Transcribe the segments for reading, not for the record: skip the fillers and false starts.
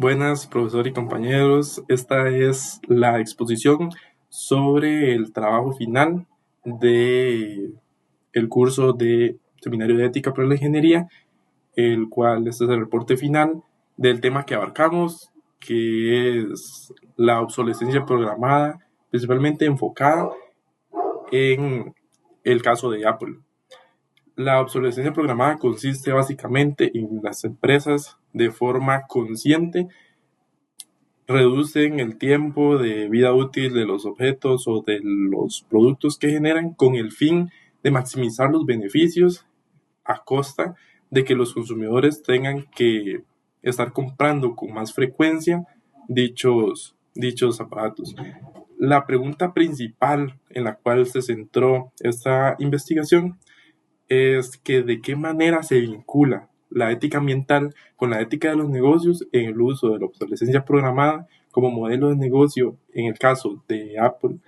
Buenas, profesor y compañeros. Esta es la exposición sobre el trabajo final de el curso de Seminario de Ética para la Ingeniería, el cual este es el reporte final del tema que abarcamos, que es la obsolescencia programada, principalmente enfocada en el caso de Apple. La obsolescencia programada consiste básicamente en las empresas de forma consciente reducen el tiempo de vida útil de los objetos o de los productos que generan con el fin de maximizar los beneficios a costa de que los consumidores tengan que estar comprando con más frecuencia dichos aparatos. La pregunta principal en la cual se centró esta investigación es que de qué manera se vincula la ética ambiental con la ética de los negocios en el uso de la obsolescencia programada como modelo de negocio en el caso de Apple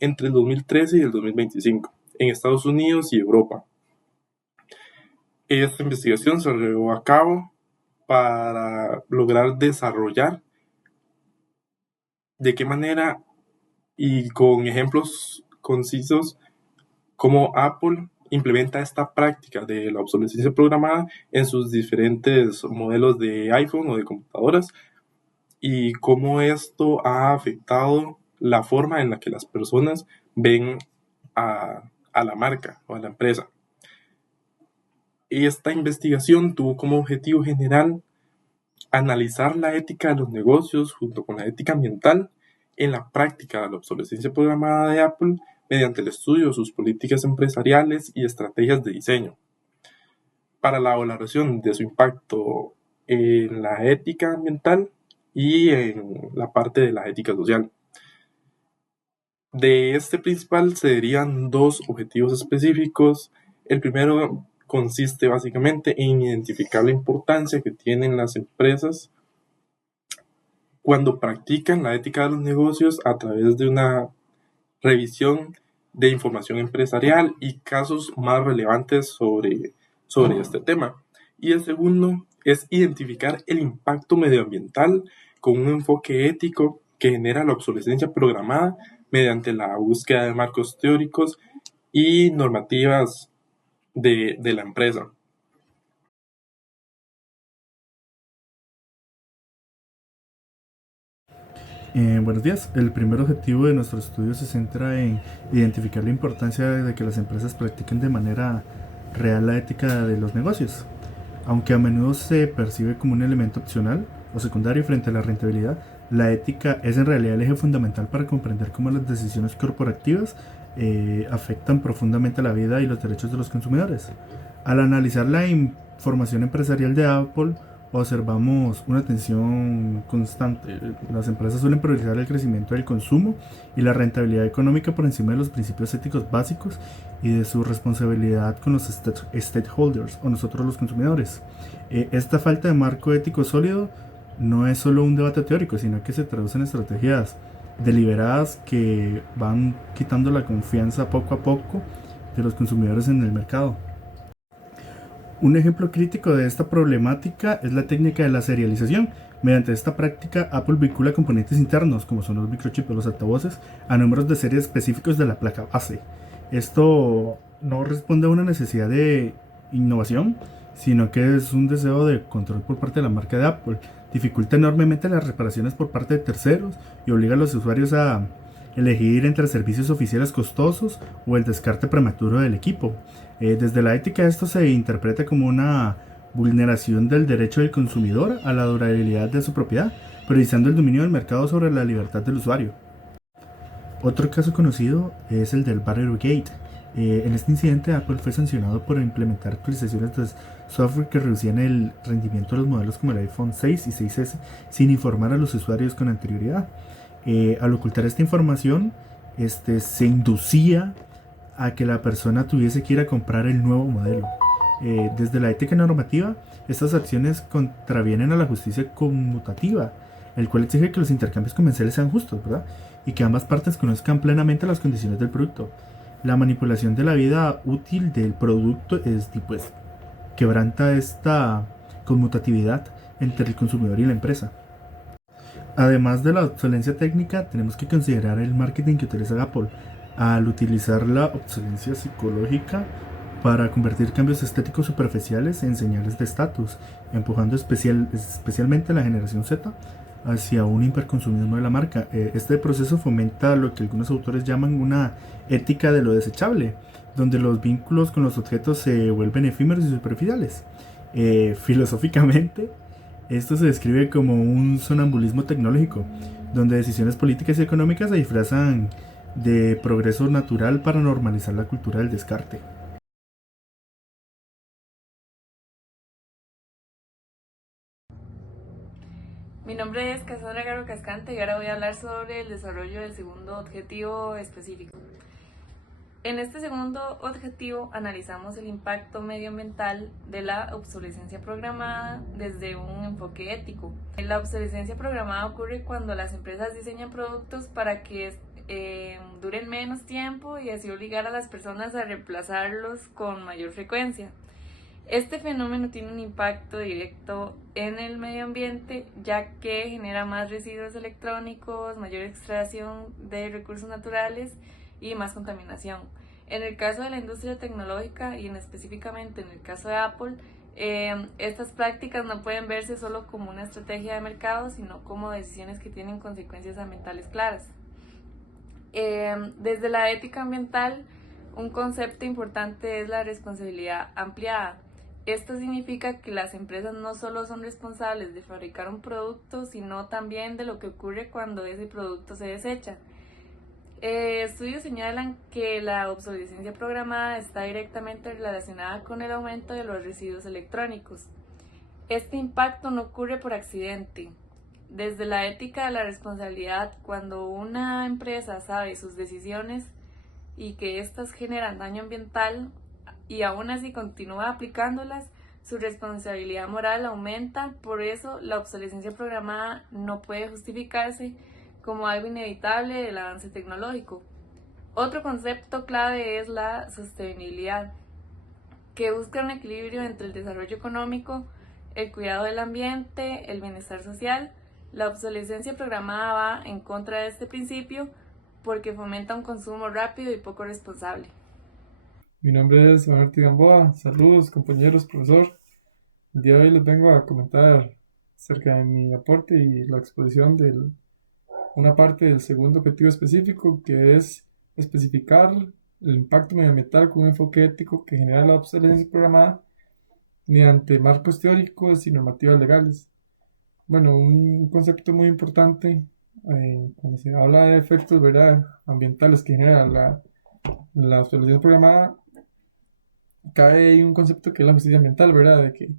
entre el 2013 y el 2025 en Estados Unidos y Europa. Esta investigación se llevó a cabo para lograr desarrollar de qué manera y con ejemplos concisos cómo Apple implementa esta práctica de la obsolescencia programada en sus diferentes modelos de iPhone o de computadoras y cómo esto ha afectado la forma en la que las personas ven a la marca o a la empresa. Esta investigación tuvo como objetivo general analizar la ética de los negocios junto con la ética ambiental en la práctica de la obsolescencia programada de Apple mediante el estudio de sus políticas empresariales y estrategias de diseño. Para la valoración de su impacto en la ética ambiental y en la parte de la ética social. De este principal se derivan dos objetivos específicos. El primero consiste básicamente en identificar la importancia que tienen las empresas cuando practican la ética de los negocios a través de una revisión de información empresarial y casos más relevantes sobre este tema. Y el segundo es identificar el impacto medioambiental con un enfoque ético que genera la obsolescencia programada mediante la búsqueda de marcos teóricos y normativas de la empresa. Buenos días. El primer objetivo de nuestro estudio se centra en identificar la importancia de que las empresas practiquen de manera real la ética de los negocios. Aunque a menudo se percibe como un elemento opcional o secundario frente a la rentabilidad, la ética es en realidad el eje fundamental para comprender cómo las decisiones corporativas afectan profundamente la vida y los derechos de los consumidores. Al analizar la información empresarial de Apple, observamos una tensión constante. Las empresas suelen priorizar el crecimiento del consumo y la rentabilidad económica por encima de los principios éticos básicos y de su responsabilidad con los stakeholders o nosotros los consumidores. Esta falta de marco ético sólido no es solo un debate teórico, sino que se traduce en estrategias deliberadas que van quitando la confianza poco a poco de los consumidores en el mercado. Un ejemplo crítico de esta problemática es la técnica de la serialización. Mediante esta práctica, Apple vincula componentes internos, como son los microchips o los altavoces, a números de serie específicos de la placa base. Esto no responde a una necesidad de innovación, sino que es un deseo de control por parte de la marca de Apple. Dificulta enormemente las reparaciones por parte de terceros y obliga a los usuarios a elegir entre servicios oficiales costosos o el descarte prematuro del equipo. Desde la ética esto se interpreta como una vulneración del derecho del consumidor a la durabilidad de su propiedad, priorizando el dominio del mercado sobre la libertad del usuario. Otro caso conocido es el del Batterygate. En este incidente, Apple fue sancionado por implementar actualizaciones de software que reducían el rendimiento de los modelos como el iPhone 6 y 6S sin informar a los usuarios con anterioridad. Al ocultar esta información, se inducía a que la persona tuviese que ir a comprar el nuevo modelo. Desde la ética normativa, estas acciones contravienen a la justicia conmutativa, el cual exige que los intercambios comerciales sean justos, ¿verdad? Y que ambas partes conozcan plenamente las condiciones del producto. La manipulación de la vida útil del producto quebranta esta conmutatividad entre el consumidor y la empresa. Además de la obsolencia técnica, tenemos que considerar el marketing que utiliza Apple al utilizar la obsolencia psicológica para convertir cambios estéticos superficiales en señales de estatus, empujando especialmente a la generación Z hacia un hiperconsumismo de la marca. Este proceso fomenta lo que algunos autores llaman una ética de lo desechable, donde los vínculos con los objetos se vuelven efímeros y superficiales. Filosóficamente, esto se describe como un sonambulismo tecnológico, donde decisiones políticas y económicas se disfrazan de progreso natural para normalizar la cultura del descarte. Mi nombre es Cassandra Garo Cascante y ahora voy a hablar sobre el desarrollo del segundo objetivo específico. En este segundo objetivo analizamos el impacto medioambiental de la obsolescencia programada desde un enfoque ético. La obsolescencia programada ocurre cuando las empresas diseñan productos para que duren menos tiempo y así obligar a las personas a reemplazarlos con mayor frecuencia. Este fenómeno tiene un impacto directo en el medio ambiente, ya que genera más residuos electrónicos, mayor extracción de recursos naturales y más contaminación. En el caso de la industria tecnológica y específicamente en el caso de Apple, estas prácticas no pueden verse solo como una estrategia de mercado, sino como decisiones que tienen consecuencias ambientales claras. Desde la ética ambiental, un concepto importante es la responsabilidad ampliada. Esto significa que las empresas no solo son responsables de fabricar un producto, sino también de lo que ocurre cuando ese producto se desecha. Estudios señalan que la obsolescencia programada está directamente relacionada con el aumento de los residuos electrónicos. Este impacto no ocurre por accidente. Desde la ética de la responsabilidad, cuando una empresa sabe sus decisiones y que éstas generan daño ambiental y aún así continúa aplicándolas, su responsabilidad moral aumenta. Por eso la obsolescencia programada no puede justificarse como algo inevitable del avance tecnológico. Otro concepto clave es la sostenibilidad, que busca un equilibrio entre el desarrollo económico, el cuidado del ambiente, el bienestar social. La obsolescencia programada va en contra de este principio porque fomenta un consumo rápido y poco responsable. Mi nombre es Manuel Gamboa. Saludos, compañeros, profesor. El día de hoy les vengo a comentar acerca de mi aporte y la exposición de una parte del segundo objetivo específico, que es especificar el impacto medioambiental con un enfoque ético que genera la obsolescencia programada mediante marcos teóricos y normativas legales. Bueno, un concepto muy importante cuando se habla de efectos, ¿verdad?, ambientales que genera la obsolescencia programada, cae ahí un concepto que es la justicia ambiental, ¿verdad? De que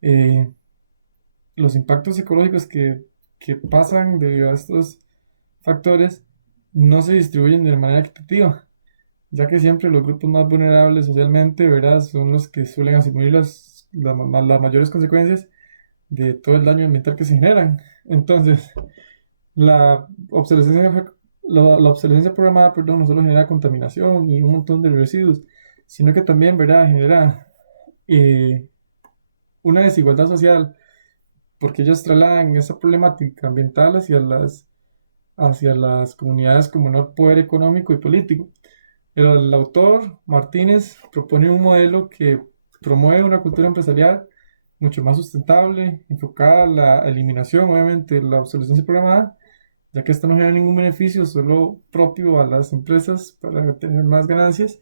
eh, los impactos ecológicos que pasan debido a estos factores no se distribuyen de manera equitativa, ya que siempre los grupos más vulnerables socialmente, ¿verdad?, son los que suelen asumir las mayores consecuencias de todo el daño ambiental que se generan. Entonces, la obsolescencia, la obsolescencia programada, perdón, no solo genera contaminación y un montón de residuos, sino que también, ¿verdad?, genera eh, una desigualdad social, porque ellos trasladan esa problemática ambiental hacia las comunidades con menor poder económico y político. El autor Martínez propone un modelo que promueve una cultura empresarial mucho más sustentable, enfocada a la eliminación, obviamente, de la obsolescencia programada, ya que esto no genera ningún beneficio, solo propio a las empresas para tener más ganancias.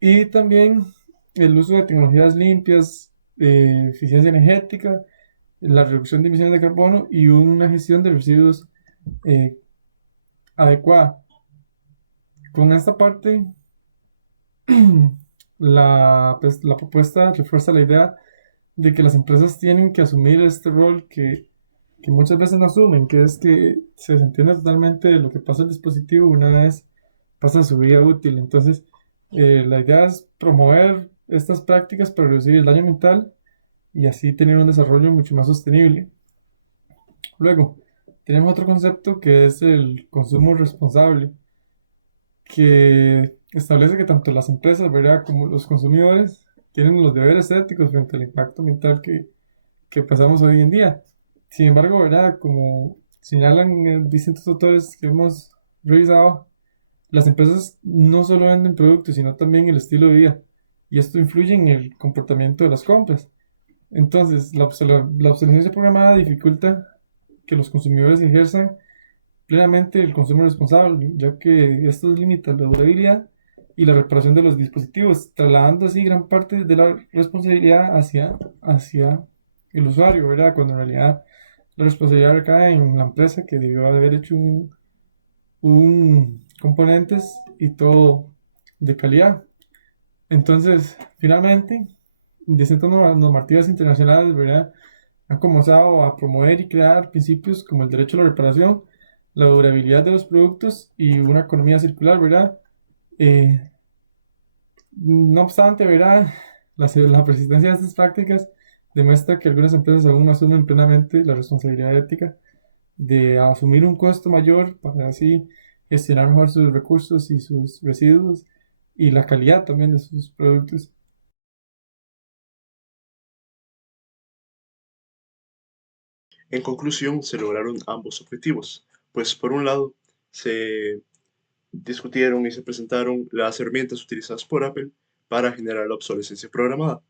Y también el uso de tecnologías limpias, eficiencia energética, la reducción de emisiones de carbono y una gestión de residuos eh, adecuada. Con esta parte, la propuesta refuerza la idea de que las empresas tienen que asumir este rol que muchas veces no asumen, que es que se desentiende totalmente de lo que pasa el dispositivo una vez pasa su vida útil. Entonces, la idea es promover estas prácticas para reducir el daño ambiental y así tener un desarrollo mucho más sostenible. Luego, tenemos otro concepto que es el consumo responsable, que establece que tanto las empresas, ¿verdad?, como los consumidores tienen los deberes éticos frente al impacto ambiental que pasamos hoy en día. Sin embargo, ¿verdad?, como señalan distintos autores que hemos revisado, las empresas no solo venden productos, sino también el estilo de vida. Y esto influye en el comportamiento de las compras. Entonces, la obsolescencia programada dificulta que los consumidores ejerzan plenamente el consumo responsable, ya que esto limita la durabilidad y la reparación de los dispositivos, trasladando así gran parte de la responsabilidad hacia el usuario, ¿verdad? Cuando en realidad la responsabilidad recae en la empresa que debió haber hecho un componentes y todo de calidad. Entonces, finalmente, distintas normativas internacionales, ¿verdad?, han comenzado a promover y crear principios como el derecho a la reparación, la durabilidad de los productos y una economía circular, ¿verdad? Eh, no obstante, ¿verdad?, la persistencia de estas prácticas demuestra que algunas empresas aún no asumen plenamente la responsabilidad ética de asumir un costo mayor para así gestionar mejor sus recursos y sus residuos y la calidad también de sus productos. En conclusión, se lograron ambos objetivos, pues por un lado se discutieron y se presentaron las herramientas utilizadas por Apple para generar la obsolescencia programada,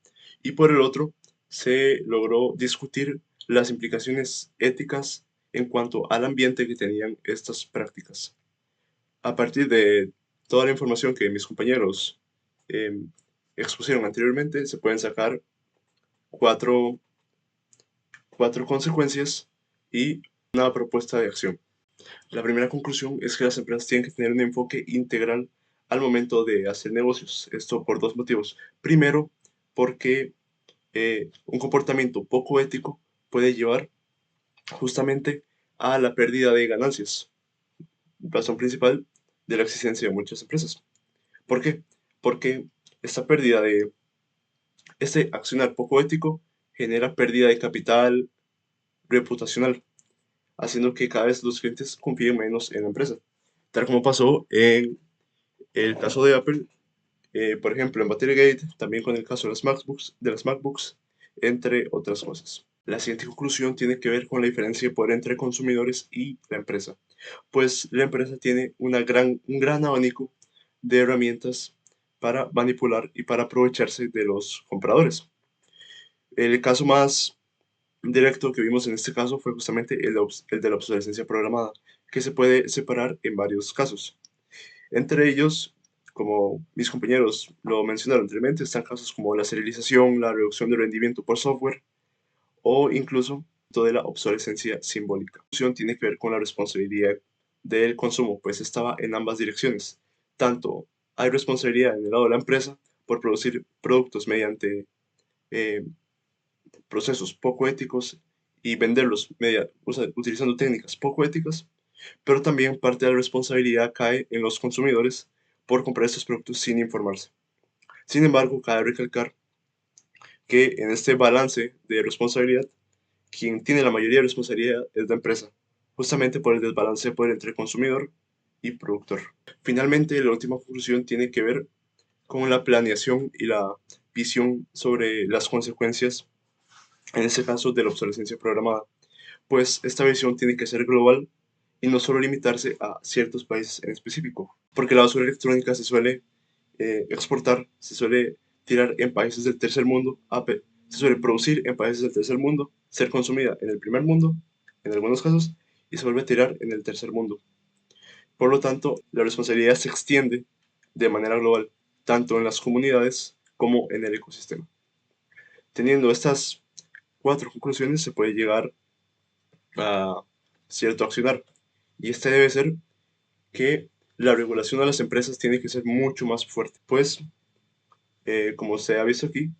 y por el otro se logró discutir las implicaciones éticas en cuanto al ambiente que tenían estas prácticas. A partir de toda la información que mis compañeros eh, expusieron anteriormente, se pueden sacar cuatro, cuatro consecuencias y una propuesta de acción. La primera conclusión es que las empresas tienen que tener un enfoque integral al momento de hacer negocios. Esto por dos motivos. Primero, porque un comportamiento poco ético puede llevar justamente a la pérdida de ganancias, razón principal de la existencia de muchas empresas. ¿Por qué? Porque esta pérdida de este accionar poco ético genera pérdida de capital reputacional, haciendo que cada vez los clientes confíen menos en la empresa, tal como pasó en el caso de Apple, por ejemplo en Batterygate, también con el caso de las MacBooks, entre otras cosas. La siguiente conclusión tiene que ver con la diferencia de poder entre consumidores y la empresa, pues la empresa tiene un gran abanico de herramientas para manipular y para aprovecharse de los compradores. El caso más directo que vimos en este caso fue justamente el de la obsolescencia programada, que se puede separar en varios casos. Entre ellos, como mis compañeros lo mencionaron anteriormente, están casos como la serialización, la reducción de rendimiento por software o incluso de la obsolescencia simbólica. La solución tiene que ver con la responsabilidad del consumo, pues estaba en ambas direcciones. Tanto hay responsabilidad en el lado de la empresa por producir productos mediante eh, procesos poco éticos y venderlos utilizando técnicas poco éticas, pero también parte de la responsabilidad cae en los consumidores por comprar estos productos sin informarse. Sin embargo, cabe recalcar que en este balance de responsabilidad, quien tiene la mayoría de responsabilidad es la empresa, justamente por el desbalance de poder entre consumidor y productor. Finalmente, la última conclusión tiene que ver con la planeación y la visión sobre las consecuencias, en este caso de la obsolescencia programada, pues esta visión tiene que ser global y no solo limitarse a ciertos países en específico, porque la basura electrónica se suele exportar, se suele tirar en países del tercer mundo, se suele producir en países del tercer mundo, ser consumida en el primer mundo, en algunos casos, y se vuelve a tirar en el tercer mundo. Por lo tanto, la responsabilidad se extiende de manera global, tanto en las comunidades como en el ecosistema. Teniendo estas cuatro conclusiones, se puede llegar a cierto accionar, y este debe ser que la regulación de las empresas tiene que ser mucho más fuerte, pues, como se ha visto aquí,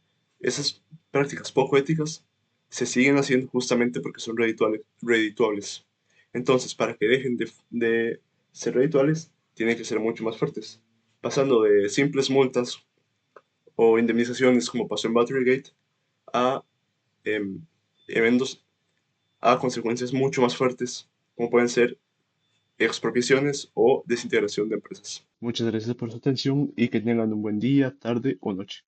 esas prácticas poco éticas se siguen haciendo justamente porque son redituables. Entonces, para que dejen de ser redituables, tienen que ser mucho más fuertes, pasando de simples multas o indemnizaciones, como pasó en Batterygate, a em, eventos, a consecuencias mucho más fuertes, como pueden ser expropiaciones o desintegración de empresas. Muchas gracias por su atención y que tengan un buen día, tarde o noche.